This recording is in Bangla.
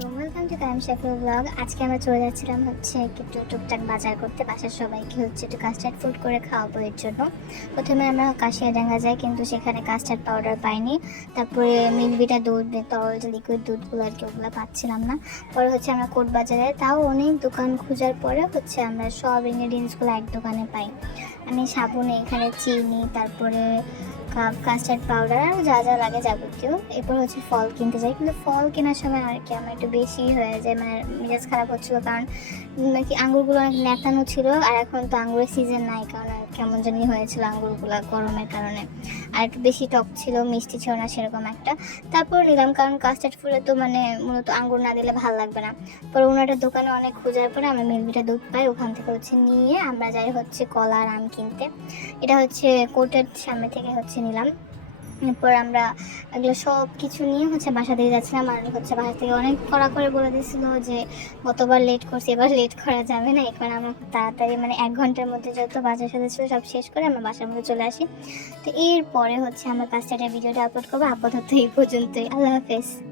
আলাইকুম, welcome to Qayyim Sheful blog. আজকে আমরা চলে যাচ্ছিলাম হচ্ছে একটু টুকটাক বাজার করতে, বাসার সবাইকে হচ্ছে একটু কাস্টার্ড ফুড করে খাওয়াবো। এর জন্য প্রথমে আমরা কাশিয়াডাঙ্গা যাই, কিন্তু সেখানে কাস্টার্ড পাউডার পাইনি। তারপরে মিলবিটা দুধ, তরল যে লিকুইড দুধগুলো আর কি, ওগুলো পাচ্ছিলাম না। পরে হচ্ছে আমরা কোট বাজারে, তাও অনেক দোকান খোঁজার পরে হচ্ছে আমরা সব ইনগ্রিডিয়েন্টসগুলো এক দোকানে পাই। আমি সাবুন, এখানে চিনি, তারপরে কাপ কাস্টার্ড পাউডার আর যা যা লাগে যাবতীয়। এরপর হচ্ছে ফল কিনতে যাই, কিন্তু ফল কেনার সময় আর কি আমার একটু বেশি হয়ে যায়, মানে মেজাজ খারাপ হচ্ছিলো, কারণ নাকি আঙ্গুরগুলো অনেক নেতানো ছিল। আর এখন তো আঙ্গুরের সিজন নাই, কারণ কেমন জানি হয়েছিল আঙ্গুরগুলো গরমের কারণে। আর একটু বেশি টক ছিল, মিষ্টি ছিল না সেরকম একটা। তারপর নিলাম, কারণ কাস্টার্ড ফুলে তো মানে মূলত আঙ্গুর না দিলে ভালো লাগবে না। পরে ওনার দোকানে অনেক খোঁজার পরে আমরা মিলবিটা দুধ পাই, ওখান থেকে হচ্ছে নিয়ে আমরা যাই হচ্ছে কলা আর আম কিনতে। এটা হচ্ছে কোর্টের সামনে থেকে হচ্ছে নিলাম। এরপর আমরা এগুলো সব কিছু নিয়ে হচ্ছে বাসা থেকে যাচ্ছিলাম। আর হচ্ছে বাসা থেকে অনেক কড়া করে বলে দিয়েছিল যে গতবার লেট করছি, এবার লেট করা যাবে না। এখন আমরা খুব তাড়াতাড়ি, মানে 1 ঘন্টার মধ্যে যত বাজার সাথে ছিল সব শেষ করে আমরা বাসার মধ্যে চলে আসি। তো এরপরে হচ্ছে আমরা কাস্টার্ডের ভিডিওটা আপলোড করবো। আপাতত এই পর্যন্তই, আল্লাহ হাফেজ।